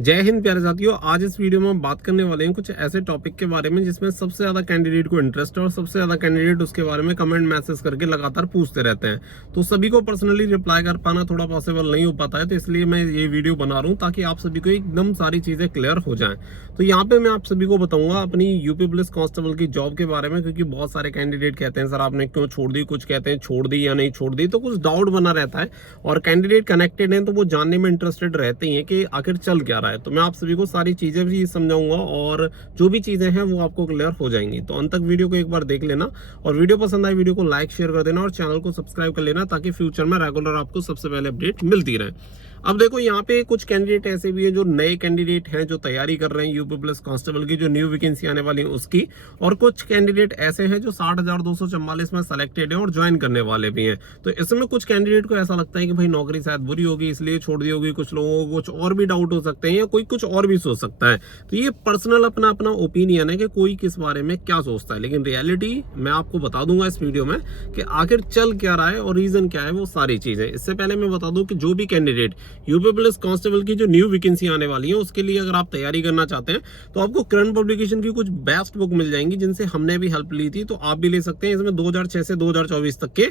जय हिंद प्यारे साथियों। आज इस वीडियो में हम बात करने वाले हैं कुछ ऐसे टॉपिक के बारे में जिसमें सबसे ज्यादा कैंडिडेट को इंटरेस्ट है और सबसे ज्यादा कैंडिडेट उसके बारे में कमेंट मैसेज करके लगातार पूछते रहते हैं। तो सभी को पर्सनली रिप्लाई कर पाना थोड़ा पॉसिबल नहीं हो पाता है, तो इसलिए मैं ये वीडियो बना रहा हूँ ताकि आप सभी को एकदम सारी चीजें क्लियर हो जाएं। तो यहाँ पे मैं आप सभी को बताऊंगा अपनी यूपी पुलिस कांस्टेबल की जॉब के बारे में, क्योंकि बहुत सारे कैंडिडेट कहते हैं सर आपने क्यों छोड़ दी, कुछ कहते हैं छोड़ दी या नहीं छोड़ दी, तो कुछ डाउट बना रहता है और कैंडिडेट कनेक्टेड हैं तो वो जानने में इंटरेस्टेड रहते ही हैं कि आखिर चल क्या रहा है। तो मैं आप सभी को सारी चीजें भी समझाऊंगा और जो भी चीजें हैं वो आपको क्लियर हो जाएंगी। तो अंत तक वीडियो को एक बार देख लेना और वीडियो पसंद आए वीडियो को लाइक शेयर कर देना और चैनल को सब्सक्राइब कर लेना ताकि फ्यूचर में रेगुलर आपको सबसे पहले अपडेट मिलती रहे। अब देखो यहाँ पे कुछ कैंडिडेट ऐसे भी हैं जो नए कैंडिडेट हैं जो तैयारी कर रहे हैं यूपी पुलिस कांस्टेबल की, जो न्यू वैकेंसी आने वाली है उसकी, और कुछ कैंडिडेट ऐसे हैं जो 60,244 में सेलेक्टेड हैं और ज्वाइन करने वाले भी हैं। तो इसमें कुछ कैंडिडेट को ऐसा लगता है कि भाई नौकरी शायद बुरी होगी इसलिए छोड़ दी होगी, कुछ लोगों को कुछ और भी डाउट हो सकते हैं या कोई कुछ और भी सोच सकता है। तो ये पर्सनल अपना अपना ओपिनियन है कि कोई किस बारे में क्या सोचता है, लेकिन रियलिटी मैं आपको बता दूंगा इस वीडियो में कि आखिर चल क्या रहा है और रीजन क्या है, वो सारी चीजें। इससे पहले मैं बता दूं कि जो भी कैंडिडेट यूपी पुलिस कांस्टेबल की जो न्यू वैकेंसी आने वाली है उसके लिए अगर आप तैयारी करना चाहते हैं तो आपको करंट पब्लिकेशन की कुछ बेस्ट बुक मिल जाएंगी जिनसे हमने भी हेल्प ली थी, तो आप भी ले सकते हैं। इसमें 2006 से 2024 तक के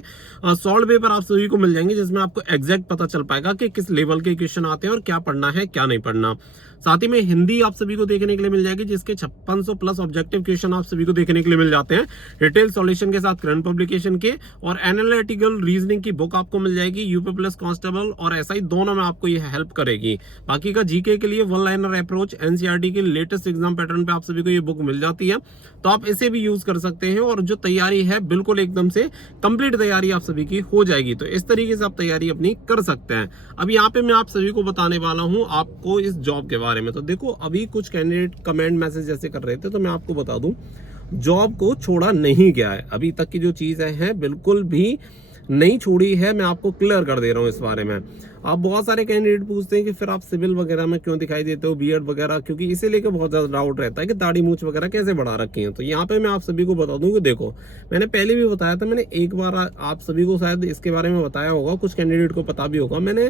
सॉल्व पेपर आप सभी को मिल जाएंगे जिसमें आपको एग्जैक्ट पता चल पाएगा कि किस लेवल के क्वेश्चन आते हैं और क्या पढ़ना है क्या नहीं पढ़ना। साथ ही में हिंदी आप सभी को देखने के लिए मिल जाएगी जिसके 5600 प्लस ऑब्जेक्टिव क्वेश्चन आप सभी को देखने के लिए मिल जाते हैं डिटेल सॉल्यूशन के साथ करंट पब्लिकेशन के, और एनालिटिकल रीजनिंग की बुक आपको मिल जाएगी यूपी पुलिस कांस्टेबल और एसआई दोनों में आपको ये हेल्प करेगी। बाकी का जीके के लिए वन लाइनर अप्रोच एनसीईआरटी के लेटेस्ट एग्जाम पैटर्न पे आप सभी को ये बुक मिल जाती है, तो आप इसे भी यूज कर सकते हैं और जो तैयारी है बिल्कुल एकदम से कंप्लीट तैयारी आप सभी की हो जाएगी। तो इस तरीके से आप तैयारी अपनी कर सकते हैं। अब यहाँ पे मैं आप सभी को बताने वाला हूँ आपको इस जॉब के बारे में। तो देखो अभी कुछ कैंडिडेट कमेंट मैसेज जैसे कर रहे थे, तो मैं आपको बता दूं जॉब को छोड़ा नहीं गया है, अभी तक की जो चीजें हैं बिल्कुल भी नहीं छोड़ी है। मैं आपको क्लियर कर दे रहा हूँ इस बारे में। अब बहुत सारे कैंडिडेट पूछते हैं कि फिर आप सिविल वगैरह में क्यों दिखाई देते हो, बीएड वगैरह, क्योंकि इसे लेकर बहुत ज्यादा डाउट रहता है कि दाढ़ी मूछ वगैरह कैसे बढ़ा रखी है। तो यहाँ पे मैं आप सभी को बता दूं कि देखो मैंने पहले भी बताया था, मैंने एक बार आप सभी को शायद इसके बारे में बताया होगा, कुछ कैंडिडेट को पता भी होगा। मैंने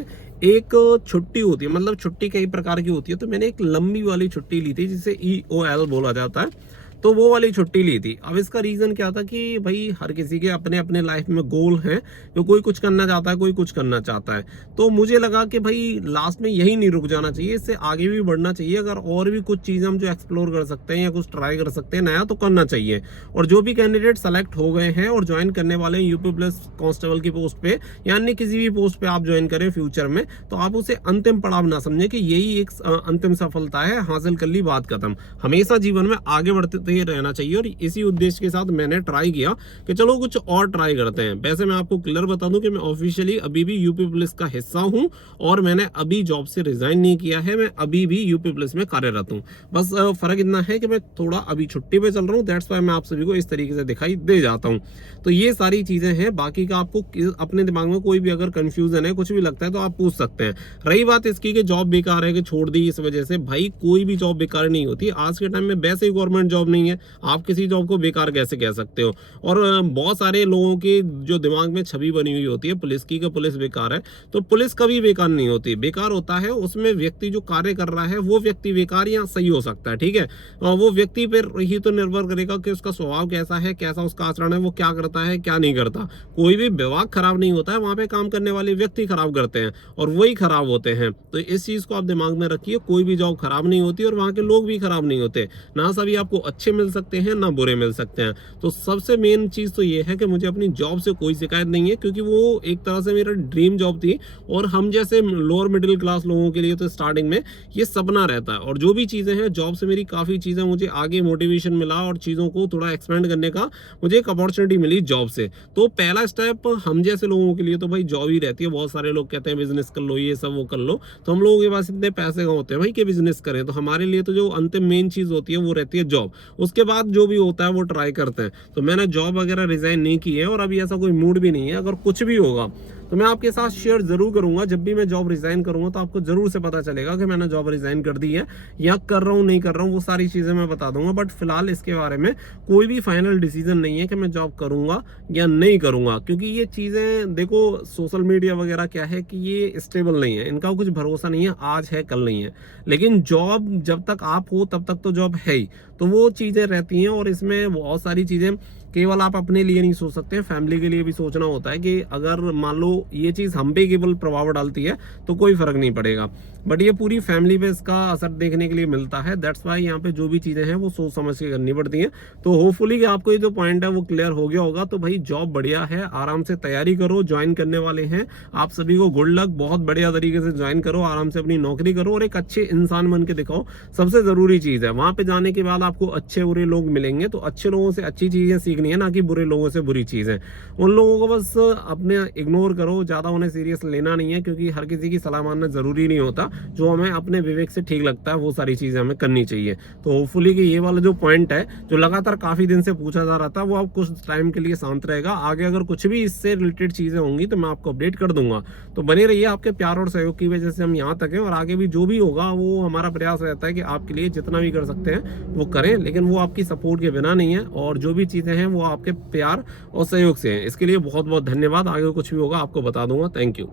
एक छुट्टी होती है, मतलब छुट्टी कई प्रकार की होती है, तो मैंने एक लंबी वाली छुट्टी ली थी जिसे EOL बोला जाता है, तो वो वाली छुट्टी ली थी। अब इसका रीजन क्या था कि भाई हर किसी के अपने अपने लाइफ में गोल हैं, तो कोई कुछ करना चाहता है कोई कुछ करना चाहता है, तो मुझे लगा कि भाई लास्ट में यही नहीं रुक जाना चाहिए, इससे आगे भी बढ़ना चाहिए। अगर और भी कुछ चीज़ हम जो एक्सप्लोर कर सकते हैं या कुछ ट्राई कर सकते हैं नया, तो करना चाहिए। और जो भी कैंडिडेट सेलेक्ट हो गए हैं और ज्वाइन करने वाले हैं यूपी पुलिस कांस्टेबल की पोस्ट पे या अन्य किसी भी पोस्ट पे आप ज्वाइन करें फ्यूचर में, तो आप उसे अंतिम पड़ाव ना समझे कि यही एक अंतिम सफलता है, हासिल कर ली बात खत्म। हमेशा जीवन में आगे बढ़ते रहना चाहिए और इसी उद्देश्य के साथ मैंने ट्राई किया कि चलो कुछ और ट्राई करते हैं। वैसे मैं आपको क्लियर बता दूं कि मैं ऑफिशियली अभी भी यूपी पुलिस का हिस्सा हूं और मैंने अभी जॉब से रिजाइन नहीं किया है, मैं अभी भी यूपी पुलिस में कार्यरत हूं। बस फर्क इतना है कि मैं थोड़ा अभी छुट्टी पे चल रहा हूं, दैट्स व्हाई मैं आप सभी को इस तरीके से दिखाई दे जाता हूं। तो ये सारी चीजें हैं, बाकी का आपको अपने दिमाग में कोई भी अगर कंफ्यूजन है कुछ भी लगता है तो आप पूछ सकते हैं। रही बात इसकी कि जॉब बेकार है कि छोड़ दी इस वजह से, भाई कोई भी जॉब बेकार नहीं होती। आज के टाइम में वैसे ही गवर्नमेंट जॉब नहीं है, आप किसी जॉब को बेकार कैसे कह सकते हो। और बहुत सारे लोगों के जो दिमाग में छवि बनी हुई होती है पुलिस की कि पुलिस बेकार है, तो पुलिस कभी बेकार नहीं होती। बेकार होता है उसमें व्यक्ति जो कार्य कर रहा है वो व्यक्ति बेकार या सही हो सकता है, ठीक है। और वो व्यक्ति पर ही तो निर्भर करेगा कि उसका स्वभाव कैसा है, कैसा उसका आचरण है, वो क्या करता है क्या नहीं करता। कोई भी विभाग खराब नहीं होता है, वहां पे काम करने वाले व्यक्ति खराब करते हैं और वही खराब होते हैं। तो इस चीज को आप दिमाग में रखिए, कोई भी जॉब खराब नहीं होती और वहां के लोग भी खराब नहीं होते। ना सभी आपको अच्छे मिल सकते हैं ना बुरे मिल सकते हैं। तो सबसे मेन चीज तो ये है कि मुझे अपनी जॉब से कोई शिकायत नहीं है, क्योंकि वो एक तरह से मेरा ड्रीम जॉब थी और हम जैसे लोअर मिडिल क्लास लोगों के लिए तो स्टार्टिंग में ये सपना रहता है। और जो भी चीजें हैं जॉब से मेरी काफी चीजें मुझे आगे मोटिवेशन मिला और चीजों को थोड़ा एक्सपेंड करने का मुझे एक अपॉर्चुनिटी मिली जॉब से। तो पहला स्टेप हम जैसे लोगों के लिए तो भाई जॉब ही रहती है। बहुत सारे लोग कहते हैं बिजनेस कर लो, ये सब वो कर लो, तो हम लोगों के पास इतने पैसे कहाँ होते हैं भाई कि बिजनेस करें। तो हमारे लिए तो जो अंतिम मेन चीज होती है वो रहती है जॉब, उसके बाद जो भी होता है वो ट्राई करते हैं। तो मैंने जॉब वगैरह रिजाइन नहीं की है और अभी ऐसा कोई मूड भी नहीं है। अगर कुछ भी होगा तो मैं आपके साथ शेयर जरूर करूंगा। जब भी मैं जॉब रिजाइन करूंगा तो आपको जरूर से पता चलेगा कि मैंने जॉब रिजाइन कर दी है या कर रहा हूँ, नहीं कर रहा हूँ, वो सारी चीजें मैं बता दूंगा। बट फिलहाल इसके बारे में कोई भी फाइनल डिसीजन नहीं है कि मैं जॉब करूंगा या नहीं करूंगा, क्योंकि ये चीजें देखो, सोशल मीडिया वगैरह क्या है कि ये स्टेबल नहीं है, इनका कुछ भरोसा नहीं है, आज है कल नहीं है। लेकिन जॉब जब तक आप हो तब तक तो जॉब है ही, तो वो चीजें रहती हैं। और इसमें बहुत सारी चीजें केवल आप अपने लिए नहीं सोच सकते, फैमिली के लिए भी सोचना होता है कि अगर मान लो ये चीज हम पे केवल प्रभाव डालती है तो कोई फर्क नहीं पड़ेगा, बट ये पूरी फैमिली पे इसका असर देखने के लिए मिलता है। दैट्स वाई यहाँ पे जो भी चीजें हैं वो सोच समझ के करनी पड़ती हैं। तो होपफुली कि आपको ये जो पॉइंट है वो क्लियर हो गया होगा। तो भाई जॉब बढ़िया है, आराम से तैयारी करो, ज्वाइन करने वाले हैं आप सभी को गुड लक, बहुत बढ़िया तरीके से ज्वाइन करो, आराम से अपनी नौकरी करो और एक अच्छे इंसान बन के दिखाओ। सबसे जरूरी चीज है, वहां पे जाने के बाद आपको अच्छे बुरे लोग मिलेंगे, तो अच्छे लोगों से अच्छी चीजें सीखनी है, ना कि बुरे लोगों से बुरी चीजें। उन लोगों को बस अपने इग्नोर करो, ज्यादा उन्हें सीरियस लेना नहीं है, क्योंकि हर किसी की सलाह मानना जरूरी नहीं होता। जो हमें अपने विवेक से ठीक लगता है वो सारी चीजें हमें करनी चाहिए। तो होपफुली कि ये वाला जो पॉइंट है जो लगातार काफी दिन से पूछा जा रहा था वो अब कुछ टाइम के लिए शांत रहेगा। आगे अगर कुछ भी इससे रिलेटेड चीजें होंगी तो मैं आपको अपडेट कर दूंगा। तो बने रहिए, आपके प्यार और सहयोग की वजह से हम यहाँ तक हैं, और आगे भी जो भी होगा वो हमारा प्रयास रहता है कि आपके लिए जितना भी कर सकते हैं वो करें, लेकिन वो आपकी सपोर्ट के बिना नहीं है, और जो भी चीजें हैं वो आपके प्यार और सहयोग से हैं। इसके लिए बहुत बहुत धन्यवाद। आगे कुछ भी होगा आपको बता दूंगा। Thank you.